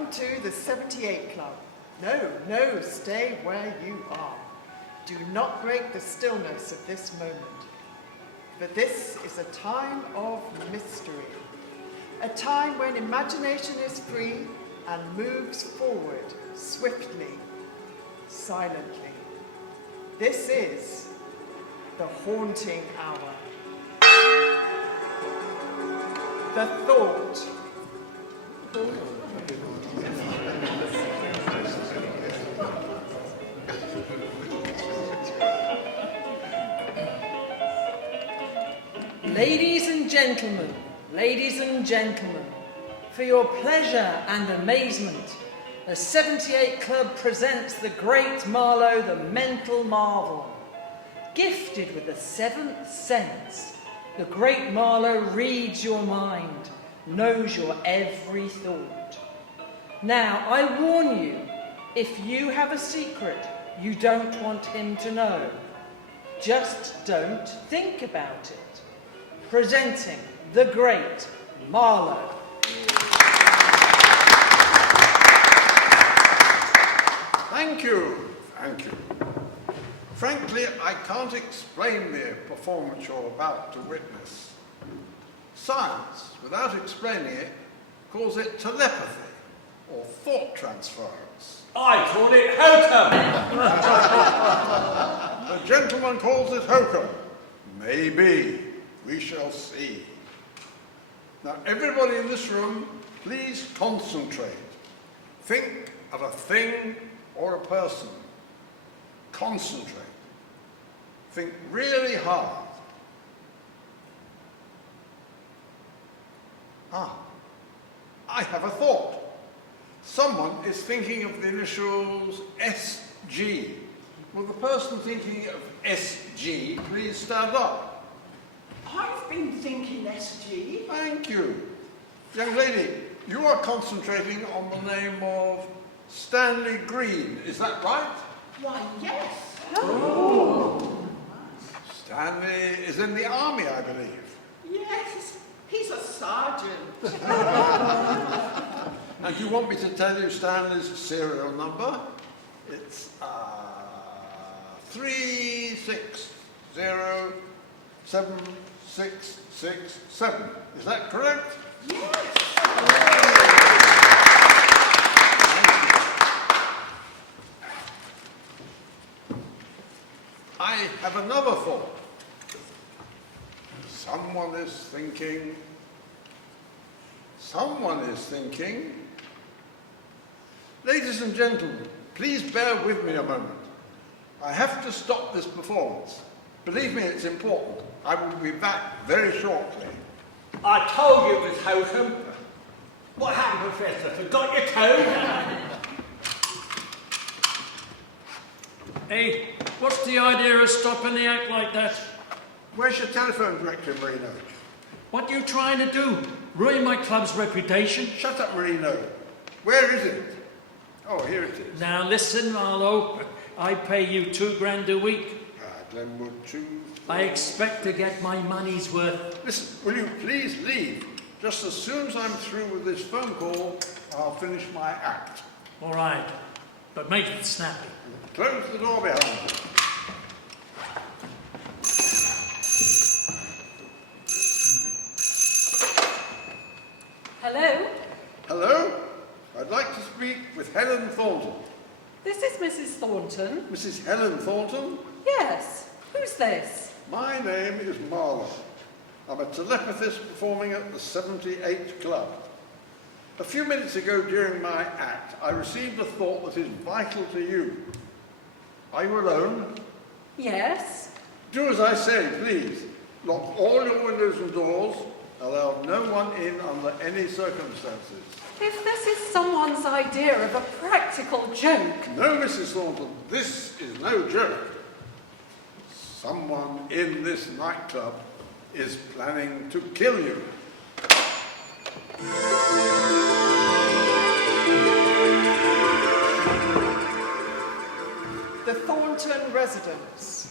welcome to the 78 Club. No, stay where you are. Do not break the stillness of this moment. For this is a time of mystery. A time when imagination is free and moves forward swiftly, silently. This is the haunting hour. The thought. Ladies and gentlemen, for your pleasure and amazement, the 78 Club presents the great Marlowe, the mental marvel. Gifted with the seventh sense, the great Marlowe reads your mind, knows your every thought. Now, I warn you, if you have a secret you don't want him to know, just don't think about it. Presenting the great Marlowe. Thank you. Frankly, I can't explain the performance you're about to witness. Science, without explaining it, calls it telepathy or thought transference. I call it hokum. The gentleman calls it hokum. Maybe. We shall see. Now, everybody in this room, please concentrate. Think of a thing or a person. Concentrate. Think really hard. I have a thought. Someone is thinking of the initials SG. Will the person thinking of SG please stand up? I've been thinking SG. Thank you. Young lady, you are concentrating on the name of Stanley Green, is that right? Why, yes. Oh. Stanley is in the army, I believe. Yes, he's a sergeant. And you want me to tell you Stanley's serial number? It's 36076667. Is that correct? Yes. I have another thought. Someone is thinking. Ladies and gentlemen, please bear with me a moment. I have to stop this performance. Believe me, it's important. I will be back very shortly. I told you it was hokum. What happened, Professor? Forgot your code? Hey, what's the idea of stopping the act like that? Where's your telephone director, Marino? What are you trying to do? Ruin my club's reputation? Shut up, Marino. Where is it? Oh, here it is. Now listen, Marlowe. I pay you $2 a week. Glenwood 2. I expect to get my money's worth. Listen, will you please leave? Just as soon as I'm through with this phone call, I'll finish my act. All right, but make it snappy. Close the door behind you. Hello? Hello? I'd like to speak with Helen Thornton. This is Mrs. Thornton. Mrs. Helen Thornton? Yes. Who's this? My name is Marlowe. I'm a telepathist performing at the 78 Club. A few minutes ago during my act, I received a thought that is vital to you. Are you alone? Yes. Do as I say, please. Lock all your windows and doors. Allow no one in under any circumstances. If this is someone's idea of a practical joke... No, Mrs. Thornton, this is no joke. Someone in this nightclub is planning to kill you. The Thornton residence.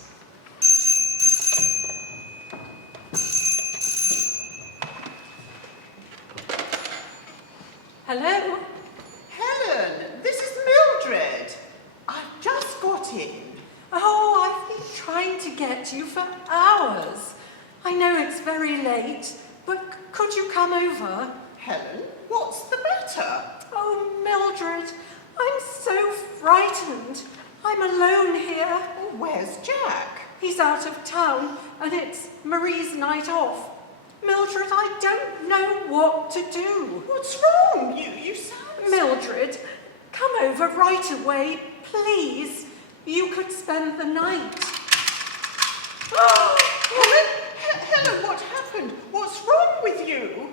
Hello? to get you for hours. I know it's very late, but could you come over? Helen, what's the matter? Oh, Mildred, I'm so frightened. I'm alone here. Oh, where's Jack? He's out of town, and it's Marie's night off. Mildred, I don't know what to do. What's wrong? You sound... Mildred, come over right away, please. You could spend the night. Oh, Helen, what happened? What's wrong with you?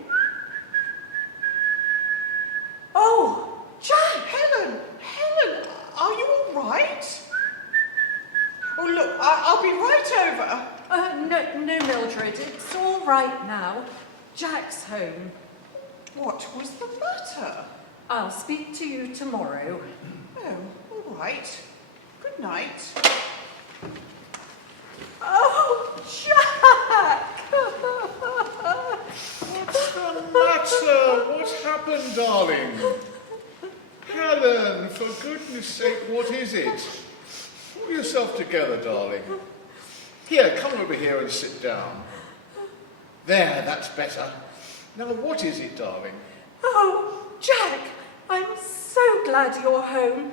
Oh, Jack! Helen, are you all right? Oh, look, I'll be right over. No, Mildred, it's all right now. Jack's home. What was the matter? I'll speak to you tomorrow. Oh, all right. Good night. Oh, Jack! What's the matter? What happened, darling? Helen, for goodness sake, what is it? Pull yourself together, darling. Here, come over here and sit down. There, that's better. Now, what is it, darling? Oh, Jack, I'm so glad you're home.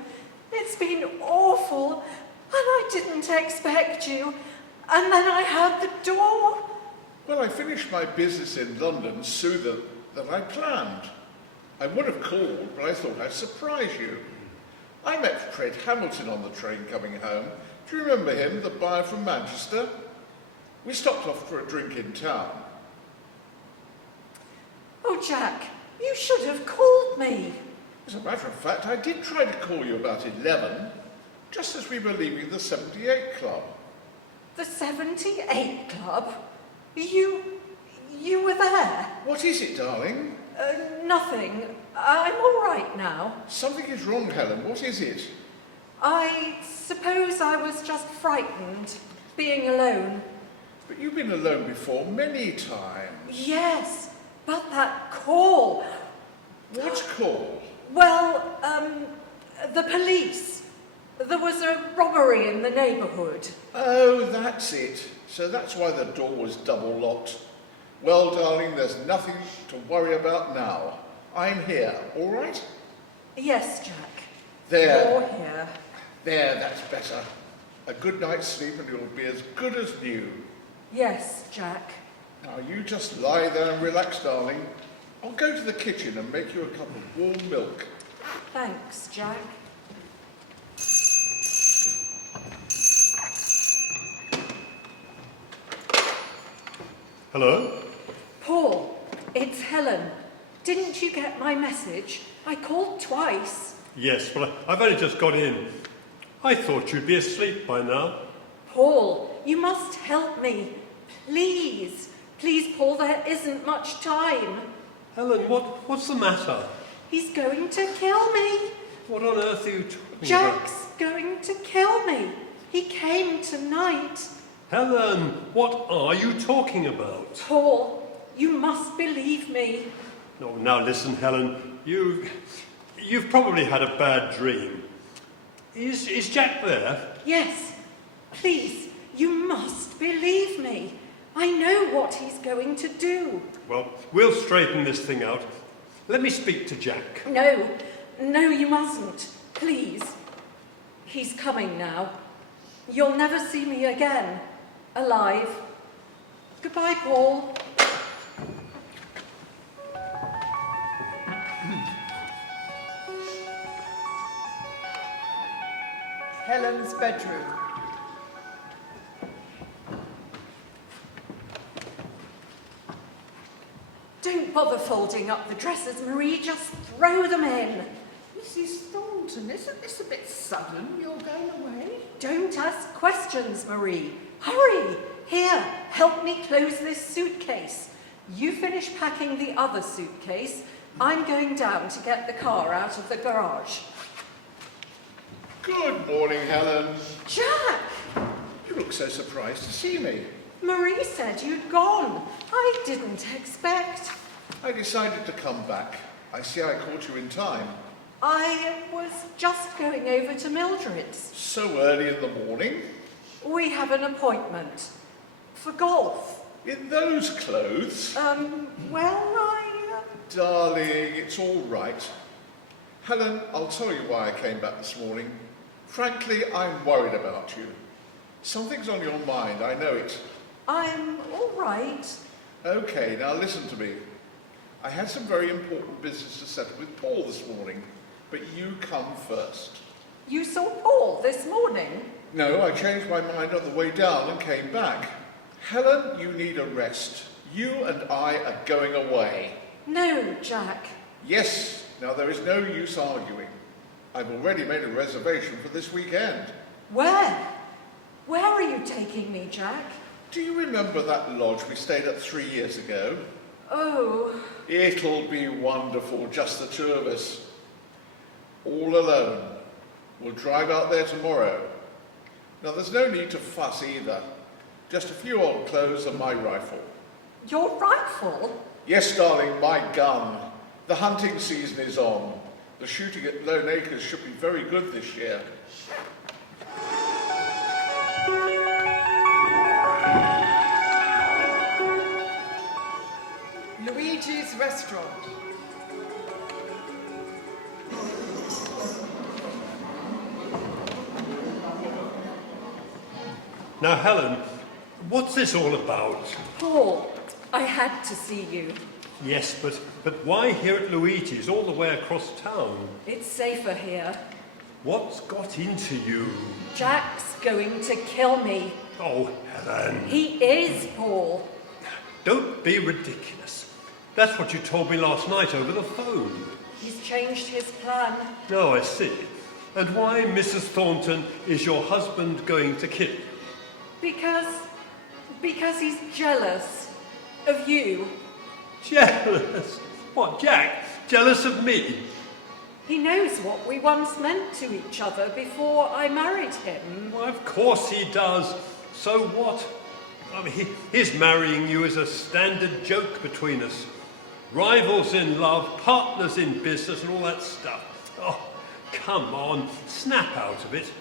It's been awful, and I didn't expect you. And then I heard the door. Well, I finished my business in London sooner than I planned. I would have called, but I thought I'd surprise you. I met Fred Hamilton on the train coming home. Do you remember him, the buyer from Manchester? We stopped off for a drink in town. Oh, Jack, you should have called me. As a matter of fact, I did try to call you about 11, just as we were leaving the 78 Club. The 78 Club? You were there? What is it, darling? Nothing. I'm all right now. Something is wrong, Helen. What is it? I suppose I was just frightened, being alone. But you've been alone before many times. Yes, but that call. What call? Well, the police. There was a robbery in the neighbourhood. Oh, that's it. So that's why the door was double locked. Well, darling, there's nothing to worry about now. I'm here, all right? Yes, Jack. There. You're here. There, that's better. A good night's sleep and you'll be as good as new. Yes, Jack. Now, you just lie there and relax, darling. I'll go to the kitchen and make you a cup of warm milk. Thanks, Jack. Hello? Paul, it's Helen. Didn't you get my message? I called twice. Yes, well, I've only just got in. I thought you'd be asleep by now. Paul, you must help me. Please. Please, Paul, there isn't much time. Helen, what's the matter? He's going to kill me. What on earth are you talking about? Jack's going to kill me. He came tonight. Helen, what are you talking about? Paul, you must believe me. No, now listen, Helen. You've probably had a bad dream. Is Jack there? Yes, please, you must believe me. I know what he's going to do. Well, we'll straighten this thing out. Let me speak to Jack. No, you mustn't. Please. He's coming now. You'll never see me again. Alive. Goodbye, Paul. Helen's bedroom. Don't bother folding up the dresses, Marie. Just throw them in. Mrs. Thornton, isn't this a bit sudden? You're going away? Don't ask questions, Marie. Hurry. Here, help me close this suitcase. You finish packing the other suitcase. I'm going down to get the car out of the garage. Good morning, Helen. Jack! You look so surprised to see me. Marie said you'd gone. I didn't expect. I decided to come back. I see I caught you in time. I was just going over to Mildred's. So early in the morning? We have an appointment. For golf. In those clothes? Darling, it's all right. Helen, I'll tell you why I came back this morning. Frankly, I'm worried about you. Something's on your mind, I know it. I'm all right. Okay, now listen to me. I had some very important business to settle with Paul this morning, but you come first. You saw Paul this morning? No, I changed my mind on the way down and came back. Helen, you need a rest. You and I are going away. No, Jack. Yes, now there is no use arguing. I've already made a reservation for this weekend. Where? Where are you taking me, Jack? Do you remember that lodge we stayed at 3 years ago? Oh. It'll be wonderful, just the two of us. All alone. We'll drive out there tomorrow. Now, there's no need to fuss either. Just a few old clothes and my rifle. Your rifle? Yes, darling, my gun. The hunting season is on. The shooting at Lone Acres should be very good this year. Luigi's Restaurant. Now, Helen, what's this all about? Paul, I had to see you. Yes, but why here at Luigi's, all the way across town? It's safer here. What's got into you? Jack's going to kill me. Oh, Helen. He is, Paul. Don't be ridiculous. That's what you told me last night over the phone. He's changed his plan. Oh, I see. And why, Mrs. Thornton, is your husband going to kill you? Because he's jealous of you. Jealous? What, Jack? Jealous of me? He knows what we once meant to each other before I married him. Well, of course he does. So what? I mean, his marrying you is a standard joke between us. Rivals in love, partners in business, and all that stuff. Oh, come on, snap out of it.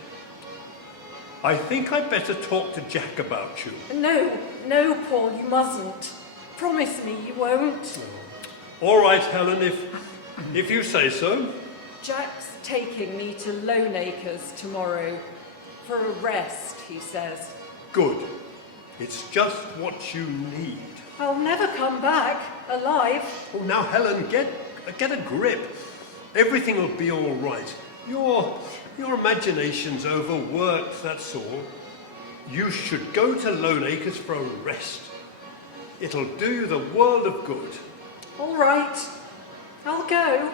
I think I'd better talk to Jack about you. No, Paul, you mustn't. Promise me you won't. All right, Helen, if you say so. Jack's taking me to Lone Acres tomorrow for a rest, he says. Good. It's just what you need. I'll never come back alive. Oh, now, Helen, get a grip. Everything will be all right. Your imagination's overworked, that's all. You should go to Lone Acres for a rest. It'll do you the world of good. All right, I'll go,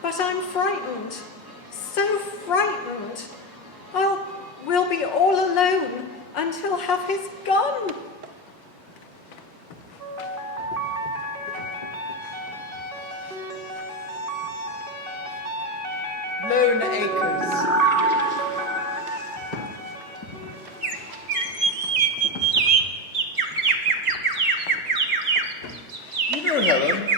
but I'm frightened. So frightened. We'll be all alone and he'll have his gun. Lone Acres. You know, Helen,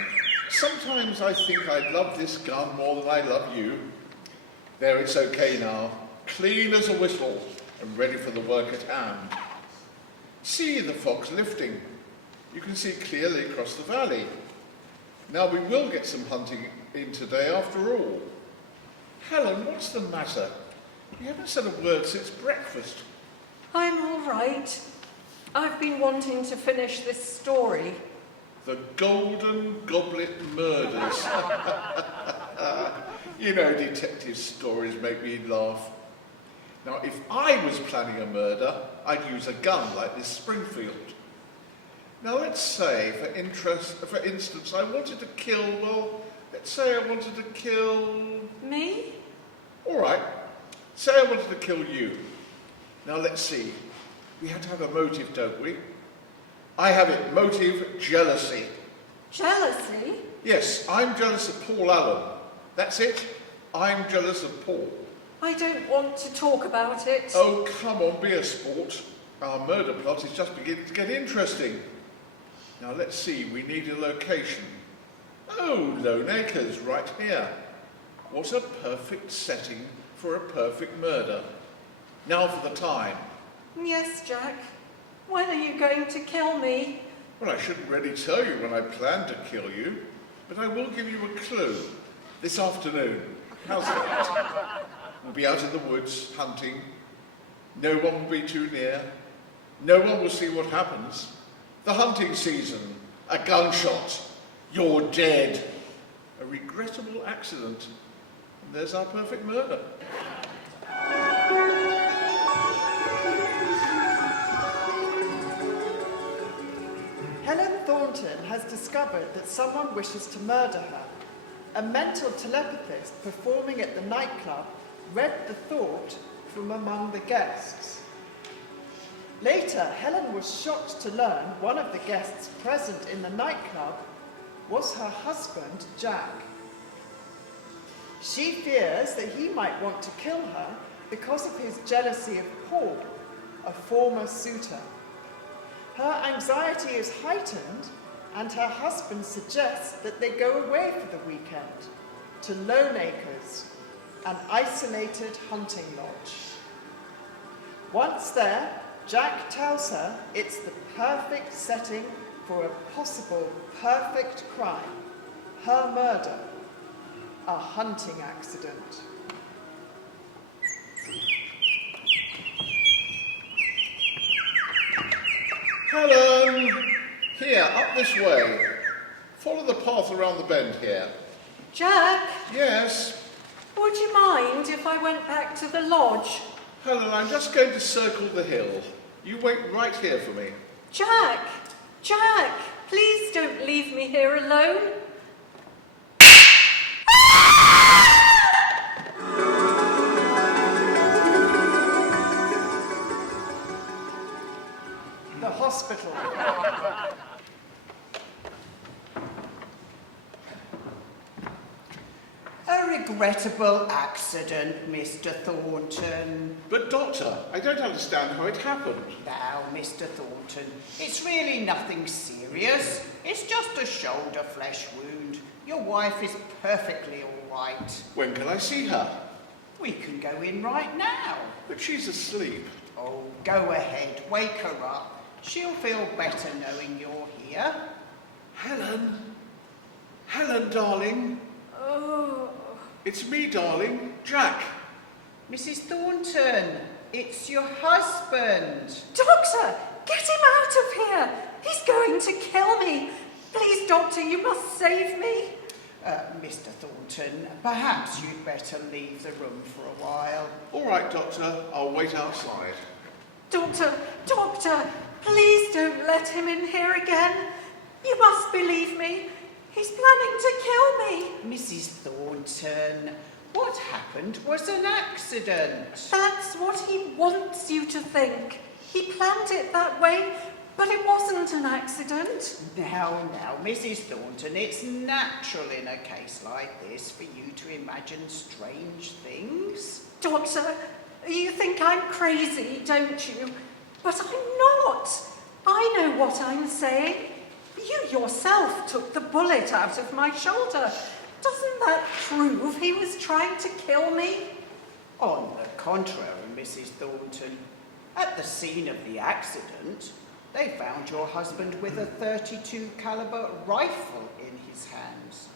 sometimes I think I love this gun more than I love you. There, it's okay now. Clean as a whistle and ready for the work at hand. See the fog's lifting. You can see clearly across the valley. Now we will get some hunting in today after all. Helen, what's the matter? You haven't said a word since breakfast. I'm all right. I've been wanting to finish this story. The Golden Goblet Murders. You know, detective stories make me laugh. Now, if I was planning a murder, I'd use a gun like this Springfield. Now, let's say, for instance, I wanted to kill, well, let's say I wanted to kill... Me? All right. Say I wanted to kill you. Now, let's see. We have to have a motive, don't we? I have it. Motive, jealousy. Jealousy? Yes, I'm jealous of Paul Allen. That's it. I'm jealous of Paul. I don't want to talk about it. Oh, come on, be a sport. Our murder plot is just beginning to get interesting. Now, let's see. We need a location. Oh, Lone Acres, right here. What a perfect setting for a perfect murder. Now for the time. Yes, Jack. When are you going to kill me? Well, I shouldn't really tell you when I plan to kill you, but I will give you a clue. This afternoon. How's that? We'll be out in the woods, hunting. No one will be too near. No one will see what happens. The hunting season. A gunshot. You're dead. A regrettable accident. And there's our perfect murder. Helen Thornton has discovered that someone wishes to murder her. A mental telepathist performing at the nightclub read the thought from among the guests. Later, Helen was shocked to learn one of the guests present in the nightclub was her husband, Jack. She fears that he might want to kill her because of his jealousy of Paul, a former suitor. Her anxiety is heightened, and her husband suggests that they go away for the weekend to Lone Acres, an isolated hunting lodge. Once there, Jack tells her it's the perfect setting for a possible perfect crime, her murder, a hunting accident. Helen! Here, up this way. Follow the path around the bend here. Jack, Yes? would you mind if I went back to the lodge? Helen, I'm just going to circle the hill. You wait right here for me. Jack! Jack! Please don't leave me here alone. The hospital. A regrettable accident, Mr. Thornton. But Doctor, I don't understand how it happened. Now, Mr. Thornton, it's really nothing serious. It's just a shoulder flesh wound. Your wife is perfectly all right. When can I see her? We can go in right now. But she's asleep. Oh, go ahead, wake her up. She'll feel better knowing you're here. Helen? Helen, darling? Oh. It's me, darling. Jack. Mrs. Thornton, it's your husband. Doctor, get him out of here. He's going to kill me. Please, Doctor, you must save me. Mr. Thornton, perhaps you'd better leave the room for a while. All right, Doctor. I'll wait outside. Doctor, please don't let him in here again. You must believe me. He's planning to kill me. Mrs. Thornton, what happened was an accident. That's what he wants you to think. He planned it that way, but it wasn't an accident. Now, Mrs. Thornton, it's natural in a case like this for you to imagine strange things. Doctor, you think I'm crazy, don't you? But I'm not. I know what I'm saying. You yourself took the bullet out of my shoulder. Doesn't that prove he was trying to kill me? On the contrary, Mrs. Thornton, at the scene of the accident, they found your husband with a .32 caliber rifle in his hands.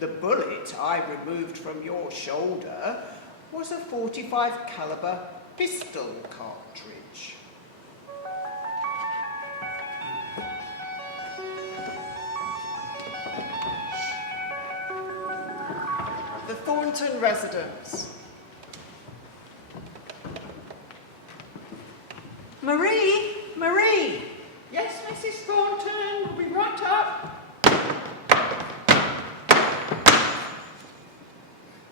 The bullet I removed from your shoulder was a .45 caliber pistol cartridge. The Thornton residence. Marie! Yes, Mrs. Thornton, we'll be right up.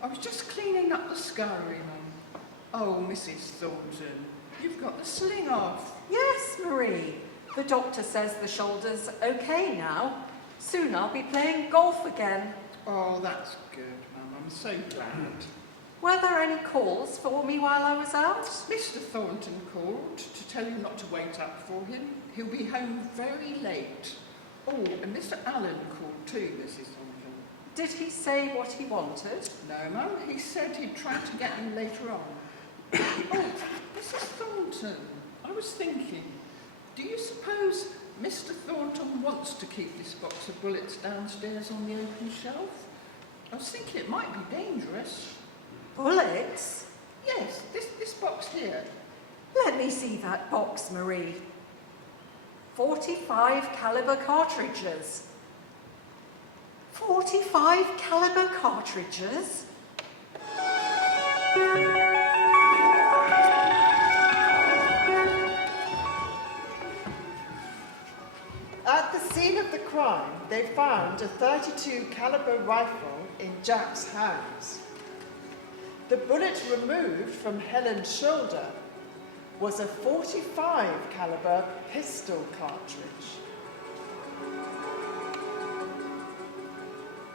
I was just cleaning up the scullery, Mum. Oh, Mrs. Thornton, you've got the sling off. Yes, Marie. The doctor says the shoulder's okay now. Soon I'll be playing golf again. Oh, that's good, Mum. I'm so glad. Were there any calls for me while I was out? Mr. Thornton called to tell you not to wait up for him. He'll be home very late. Oh, and Mr. Allen called too, Mrs. Thornton. Did he say what he wanted? No, Mum. He said he'd try to get him later on. Oh, Mrs. Thornton, I was thinking, do you suppose Mr. Thornton wants to keep this box of bullets downstairs on the open shelf? I was thinking it might be dangerous. Bullets? Yes, this box here. Let me see that box, Marie. 45 caliber cartridges. 45 caliber cartridges? At the scene of the crime, they found a .32 caliber rifle in Jack's hands. The bullet removed from Helen's shoulder was a .45 caliber pistol cartridge.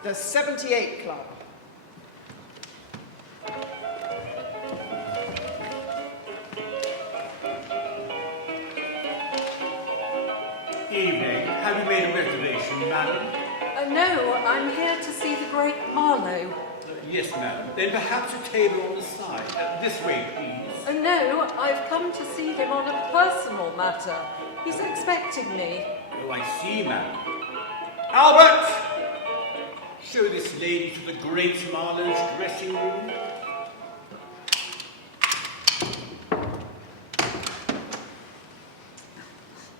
The 78 Club. Evening. Have you made a reservation, madam? No, I'm here to see the great Marlowe. Yes, madam. Then perhaps a table on the side. This way, please. No, I've come to see him on a personal matter. He's expecting me. Oh, I see, madam. Albert! Show this lady to the great Marlowe's dressing room.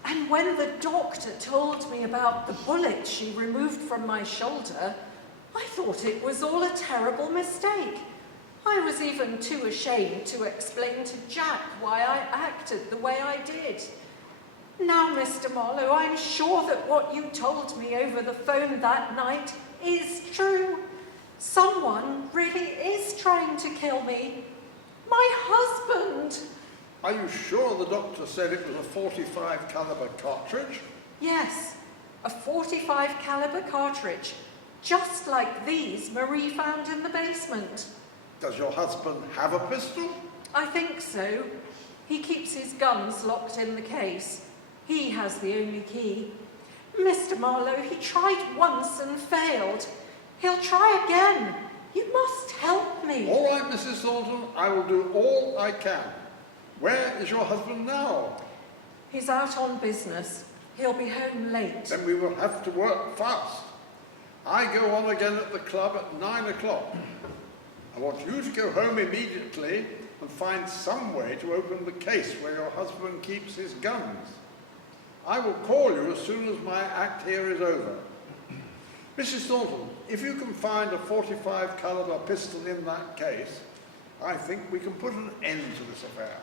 And when the doctor told me about the bullet she removed from my shoulder, I thought it was all a terrible mistake. I was even too ashamed to explain to Jack why I acted the way I did. Now, Mr. Marlowe, I'm sure that what you told me over the phone that night is true. Someone really is trying to kill me. My husband. Are you sure the doctor said it was a .45 caliber cartridge? Yes, a .45 caliber cartridge, just like these Marie found in the basement. Does your husband have a pistol? I think so. He keeps his guns locked in the case. He has the only key. Mr. Marlowe, he tried once and failed. He'll try again. You must help me. All right, Mrs. Thornton, I will do all I can. Where is your husband now? He's out on business. He'll be home late. Then we will have to work fast. I go on again at the club at 9 o'clock. I want you to go home immediately and find some way to open the case where your husband keeps his guns. I will call you as soon as my act here is over. Mrs. Thornton, if you can find a .45 caliber pistol in that case, I think we can put an end to this affair.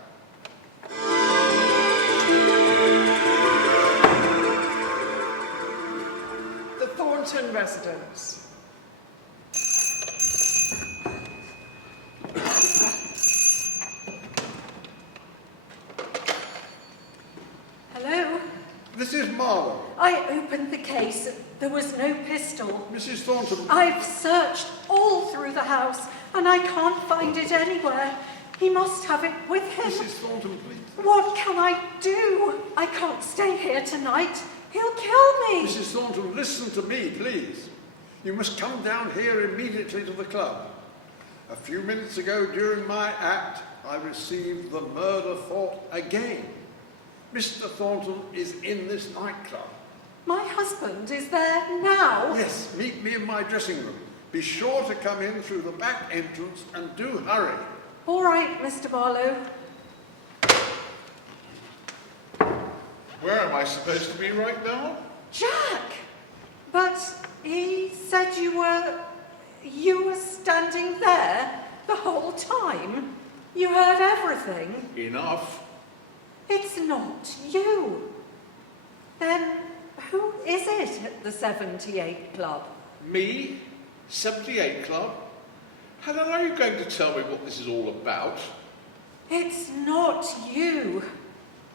The Thornton residence. Hello? This is Marlowe. I opened the case. There was no pistol. Mrs. Thornton. I've searched all through the house and I can't find it anywhere. He must have it with him. Mrs. Thornton, please. What can I do? I can't stay here tonight. He'll kill me. Mrs. Thornton, listen to me, please. You must come down here immediately to the club. A few minutes ago, during my act, I received the murder thought again. Mr. Thornton is in this nightclub. My husband is there now. Yes, meet me in my dressing room. Be sure to come in through the back entrance and do hurry. All right, Mr. Marlowe. Where am I supposed to be right now? Jack! But he said you were standing there the whole time. You heard everything. Enough. It's not you. Then who is it at the 78 Club? Me? 78 Club? Helen, are you going to tell me what this is all about? It's not you.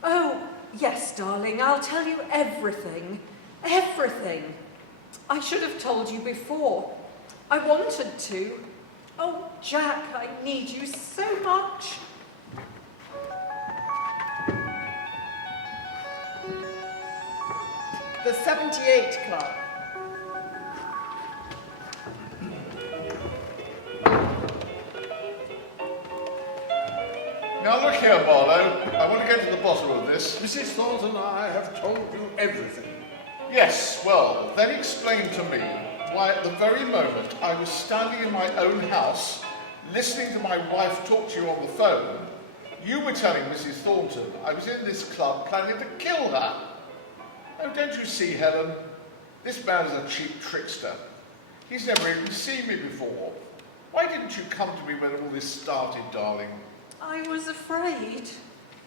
Oh, yes, darling, I'll tell you everything. Everything. I should have told you before. I wanted to. Oh, Jack, I need you so much. The 78 Club. Now look here, Marlowe. I want to get to the bottom of this. Mrs. Thornton and I have told you everything. Yes, well, then explain to me why at the very moment I was standing in my own house, listening to my wife talk to you on the phone, you were telling Mrs. Thornton I was in this club planning to kill her. Oh, don't you see, Helen? This man is a cheap trickster. He's never even seen me before. Why didn't you come to me when all this started, darling? I was afraid.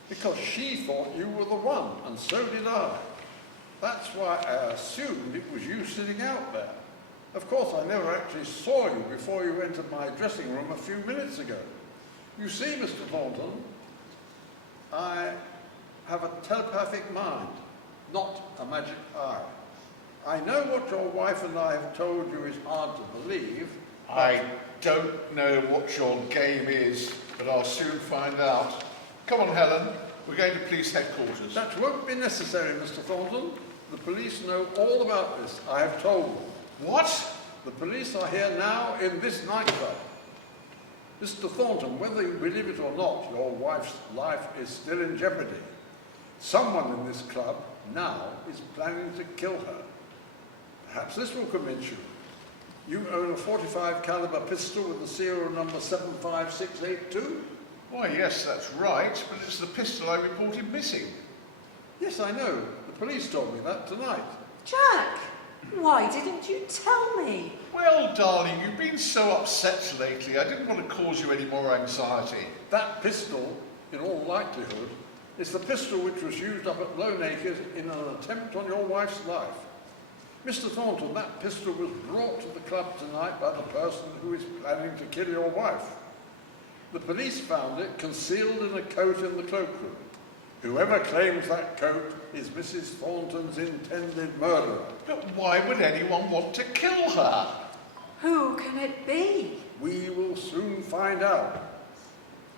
Because she thought you were the one, and so did I. That's why I assumed it was you sitting out there. Of course, I never actually saw you before you entered my dressing room a few minutes ago. You see, Mr. Thornton, I have a telepathic mind, not a magic eye. I know what your wife and I have told you is hard to believe. I don't know what your game is, but I'll soon find out. Come on, Helen. We're going to police headquarters. That won't be necessary, Mr. Thornton. The police know all about this. I have told them. What? The police are here now in this nightclub. Mr. Thornton, whether you believe it or not, your wife's life is still in jeopardy. Someone in this club now is planning to kill her. Perhaps this will convince you. You own a .45 caliber pistol with the serial number 75682? Why, yes, that's right, but it's the pistol I reported missing. Yes, I know. The police told me that tonight. Jack, why didn't you tell me? Well, darling, you've been so upset lately. I didn't want to cause you any more anxiety. That pistol, in all likelihood, is the pistol which was used up at Lone Acres in an attempt on your wife's life. Mr. Thornton, that pistol was brought to the club tonight by the person who is planning to kill your wife. The police found it concealed in a coat in the cloakroom. Whoever claims that coat is Mrs. Thornton's intended murderer. But why would anyone want to kill her? Who can it be? We will soon find out.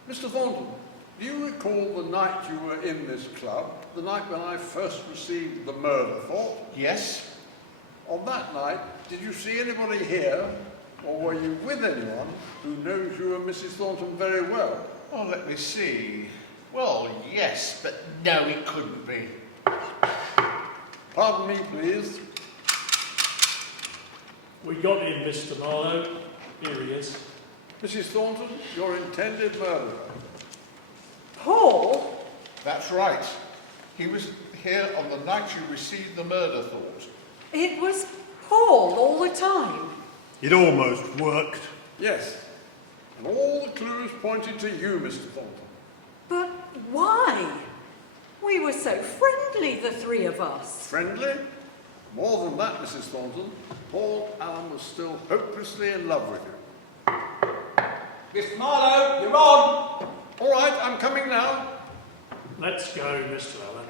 Mr. Thornton, do you recall the night you were in this club, the night when I first received the murder thought? Yes. On that night, did you see anybody here, or were you with anyone who knows you and Mrs. Thornton very well? Oh, let me see. Well, yes, but no, it couldn't be. Pardon me, please. We got him, Mr. Marlowe. Here he is. Mrs. Thornton, your intended murderer. Paul? That's right. He was here on the night you received the murder thought. It was Paul all the time. It almost worked. Yes. And all the clues pointed to you, Mr. Thornton. But why? We were so friendly, the three of us. Friendly? More than that, Mrs. Thornton. Paul Allen was still hopelessly in love with you. Miss Marlowe, you're on! All right, I'm coming now. Let's go, Mr. Allen.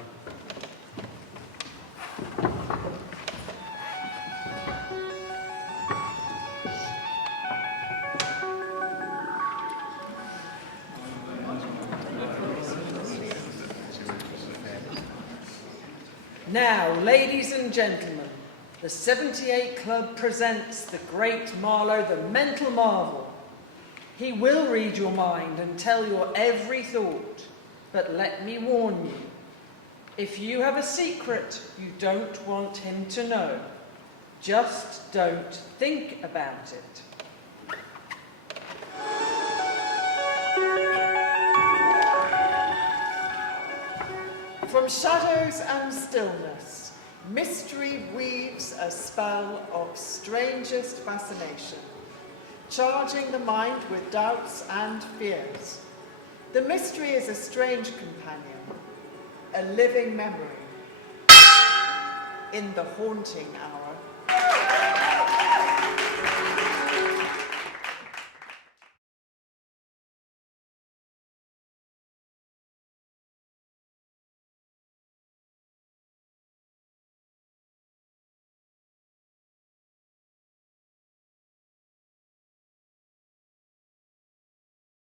Now, ladies and gentlemen, the 78 Club presents the great Marlowe, the mental marvel. He will read your mind and tell your every thought, but let me warn you, if you have a secret you don't want him to know, just don't think about it. From shadows and stillness, mystery weaves a spell of strangest fascination, charging the mind with doubts and fears. The mystery is a strange companion, a living memory in the haunting hour.